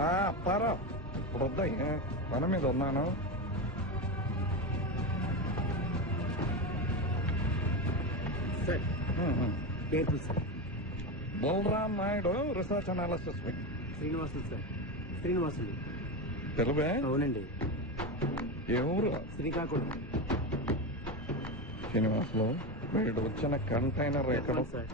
అప్పారా ఇప్పుడు వద్దా పని మీద ఉన్నాను. Sir careful sir. Balaram Naidu research analysis wing. Srinivasulu sir. Srinivasulu. తెలుగే? అవునండి. ఏ ఊరు? శ్రీకాకుళం. శ్రీనివాసులు వీడు వచ్చిన కంటైనర్ ఎక్కడ sir?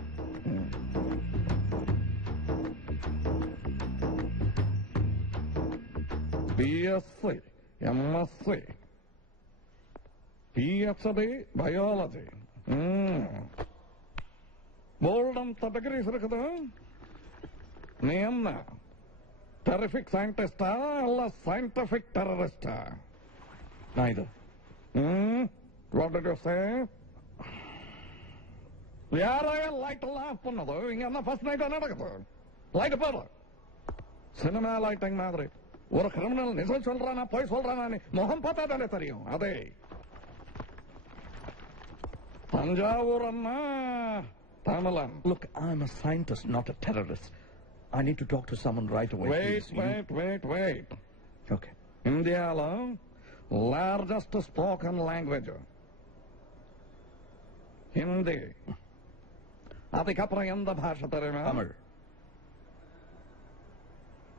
BSc, MSc, PhD biology, bold ಅಂತ ಡಿಗ್ರೀಸ್ ಇರುತ್ತದೆ. ನೀನ್ನ ಟೆರಿಫಿಕ್ ಸೈಂಟಿಸ್ಟಾ ಅಲ್ಲ ಸೈಂಟಿಫಿಕ್ ಟೆರರಿಸ್ಟಾ? ಇದು ವಾಟ್ ಡಿಡ್ ಯು ಸೇ? யாரைய லைட் எல்லாம் ஆஃப் பண்ணது? இங்க என்ன ஃபர்ஸ்ட் நைட் நடக்குது? லைட் போடு. சினிமா லைட்டிங் மாதிரி ஒரு கிரிமினல் நிஜம் சொல்றானா போய் சொல்றானா முகம் பார்த்தா தானே தெரியும். அதே தஞ்சாவூர் அண்ணா Tamilan. Look, I'm a scientist, not a terrorist. I need to talk to someone right away. Wait. Okay. India's largest spoken language. Hindi. ಅದಕ್ಕப்புறம் எந்த భాష தெரியுமா? Tamil.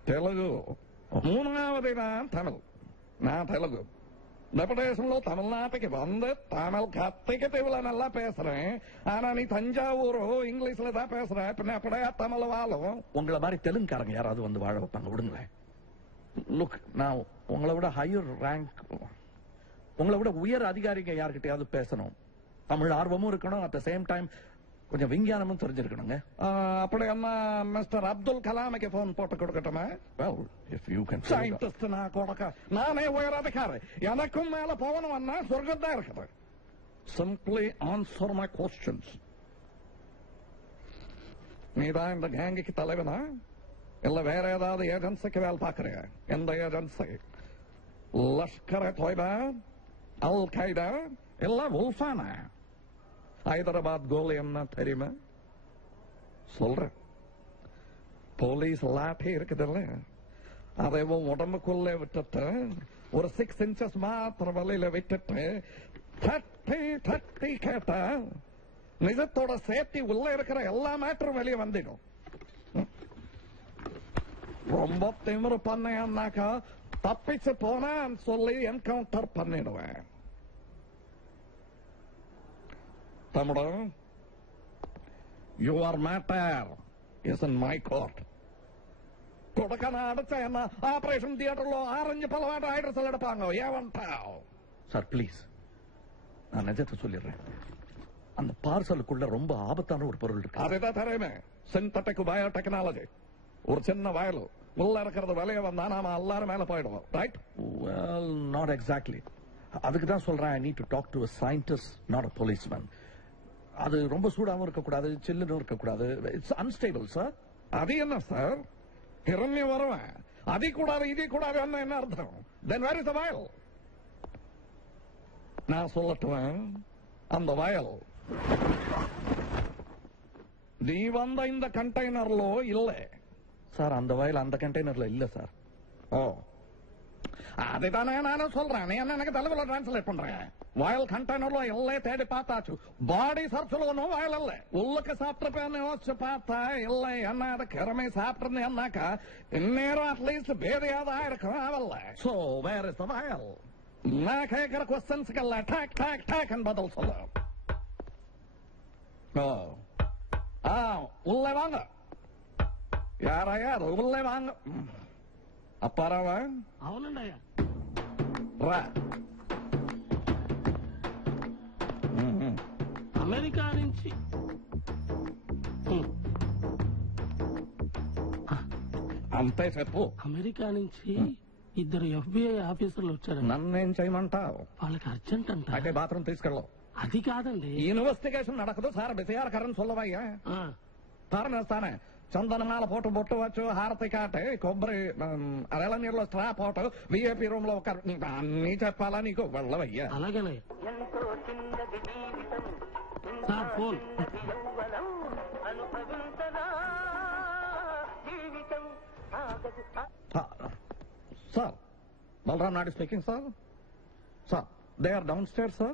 తెలుగు. மூணாவதுதான் தமிழ். நான் தெலுங்கு. டெபுடேஷன்ல தமிழ்நாட்டுக்கு வந்து தமிழ் கத்துக்கிட்டு நல்லா பேசுறேன். ஆனா நீ தஞ்சாவூரோ இங்கிலீஷ்ல தான் பேசுற. பின்ன அப்படியே தமிழ் வாழும். உங்களை மாதிரி தெலுங்குக்காரங்க யாராவது வந்து வாழ வைப்பாங்க? விடுங்களேன். லுக், நான் உங்களை விட ஹையர் ரேங்க், உங்களை விட உயர் அதிகாரிங்க யார்கிட்டயாவது பேசணும். தமிழ் ஆர்வமும் இருக்கணும், அட் த சேம் டைம் கொஞ்சம் விஞ்ஞானமும் தெரிஞ்சிருக்கணுங்க. அப்படி என்ன மிஸ்டர் அப்துல் கலாமுக்கு போன் போட்டு கொடுக்கட்டுமா? Well, if you can. Scientist நான் கொடுக்க, நானே உயர் அதிகாரி, எனக்கும் மேல போகணும்னா சொர்க்கம் தான் இருக்குது. Simply answer my questions. நீதான் இந்த கேங்குக்கு தலைவனா இல்ல வேற ஏதாவது ஏஜென்சிக்கு வேலை பாக்குறியா? எந்த ஏஜென்சி? லஷ்கர் தொய்பா, அல் கைடா இல்ல உல்ஃபானா? ஹைதராபாத் கோலி என்ன தெரியுமா? சொல்றேன். போலீஸ் லாட்டி இருக்குதுல்ல, அதை உடம்புக்குள்ளே விட்டுட்டு ஒரு 6 inches மாத்திரம் வலையில விட்டுட்டு தட்டி கேட்டா நிஜத்தோட சேர்த்து உள்ள இருக்கிற எல்லா மேட்டரும் வெளியே வந்துடும். ரொம்ப திமிரு பண்ணாக்கா தப்பிச்சு போனான்னு சொல்லி என்கவுண்டர் பண்ணிடுவேன். తమ్ముడు, your matter is in my court. కొడకన అడచ என்ன ஆபரேஷன் தியேட்டர்ல ஆரஞ்சு பலவாட்ட ஹைட்ரஸ் எடுப்பாங்க. ஏவன்டாவ் சார் ப்ளீஸ், நான் நிஜத்தை சொல்லிடுறேன். அந்த பார்சலுக்குள்ள ரொம்ப ஆபத்தான ஒரு பொருள் இருக்கு. அதுதான் தெரியுமே, சிந்தட்டிக் பயோடெக்னாலஜி. ஒரு சின்ன வயல் உள்ள இருக்கிறது வெளியே வந்தா நாம எல்லாரும் மேல போயிடுவோம். ரைட்? Well, not exactly. அதுக்கு தான் சொல்றேன், I need to talk to a scientist, not a policeman. அது ரொம்ப சூடாவும் இருக்கக்கூடாது, சில்லுன்னு இருக்கக்கூடாது. It's unstable sir. அது என்ன சார்? இறங்கி வருவேன். அது கூடாது இது கூடாது என்ன அர்த்தம்? தென் வேர் இஸ் த வயல்? நான் சொல்லட்டுவேன். அந்த வயல் நீ வந்த இந்த கண்டெய்னர்ல இல்ல சார். அந்த வயல் அந்த கண்டெய்னர்ல இல்ல சார். ஓ, அதுதானே நானும் சொல்றேன். நீ என்ன எனக்கு தலைவல டிரான்ஸ்லேட் பண்றேன். வயல் கண்டெய்னர்ல எல்லாம் தேடி பார்த்தாச்சு. பாடி சர்ச்ல ஒன்னும் வயல் இல்ல. உள்ளுக்கு சாப்பிட்றப்ப யோசிச்சு பார்த்தா இல்ல. என்ன அது கிழமை சாப்பிட்டு என்னாக்கா இந்நேரம் அட்லீஸ்ட் வேறையாவது ஆயிருக்கும். அவல்ல. சோ வேர் இஸ் த வயல்? நான் கேட்கிற கொஸ்டின்ஸ்க்கு எல்லாம் டாக் டாக் டாக் பதில் சொல்ல. உள்ளே வாங்க. யாரையா உள்ளே வாங்க. అప్పారావా? అవునండి అయ్యా. రా. అమెరికా నుంచి అంతే చెప్పు. అమెరికా నుంచి ఇద్దరు FBI ఆఫీసర్లు వచ్చారు. నన్నేం చేయమంటావు? వాళ్ళకి అర్జెంట్ అంట. అయితే బాత్రూమ్ తీసుకెళ్ళు. అది కాదండి, ఇన్వెస్టిగేషన్ నడకదు సార్. బిసిఆర్ சொல்லவையா? தரேன். చందన మాల పోటు బొట్టు వచ్చు, హారతి కాటే, కొబ్బరి అరెల నీళ్ళలో స్ట్రా పోటు, విఐపి రూమ్ లో ఒక అన్ని చెప్పాలా నీకు? వెళ్ళవయ్యా. అలాగేనే sir. Phone Sir, Balram Nadu speaking, sir. Sir, they are downstairs, sir.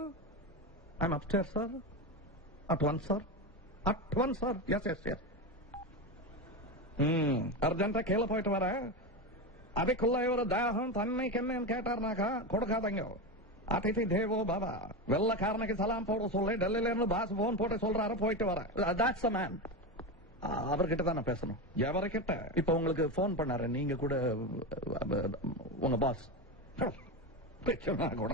I'm upstairs, sir. At once, sir. At once, sir. Yes, yes, yes. ಅರ್ಜೆಂಟ ಕೇಳಪೋಯ್ತು ವರ ಅದಕ್ಕೆಲ್ಲ ಇವರು ದಾಹಂ ತನ್ನೇ ಕೆನ್ನೇನು ಕೇಟಾರ್ನಾಕ ಕೊಡಕಾದಂಗ அதிதி தேவோ பாபா வெள்ளக்காரனுக்கு சலாம் போட சொல்லி டெல்லியில இருந்து பாஸ் போன் போட்டு சொல்றாரு போயிட்டு வர தட்ஸ் அ மேன். அவர்கிட்ட தான் நான் பேசணும். எவர்கிட்ட? இப்ப உங்களுக்கு போன் பண்ணாரு, நீங்க கூட உங்க பாஸ். கூட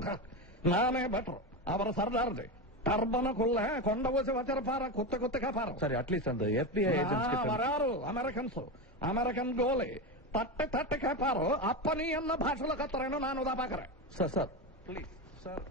நானே பெட்டர். அவர் சர்தார்து டர்பனுக்குள்ள கொண்ட ஊசி வச்சிருப்பாரு, குத்து குத்து கேப்பாரு. சரி, அட்லீஸ்ட் அந்த FBI ஏஜென்ட்ஸ் வராரு అమెరికన్స్, అమెరికన్ గోలి తట్టి తట్టి కేపారు. అప్ప నీ అన్న భాషలో కత్తరేను నాను దా పాకరే. Sir please sir.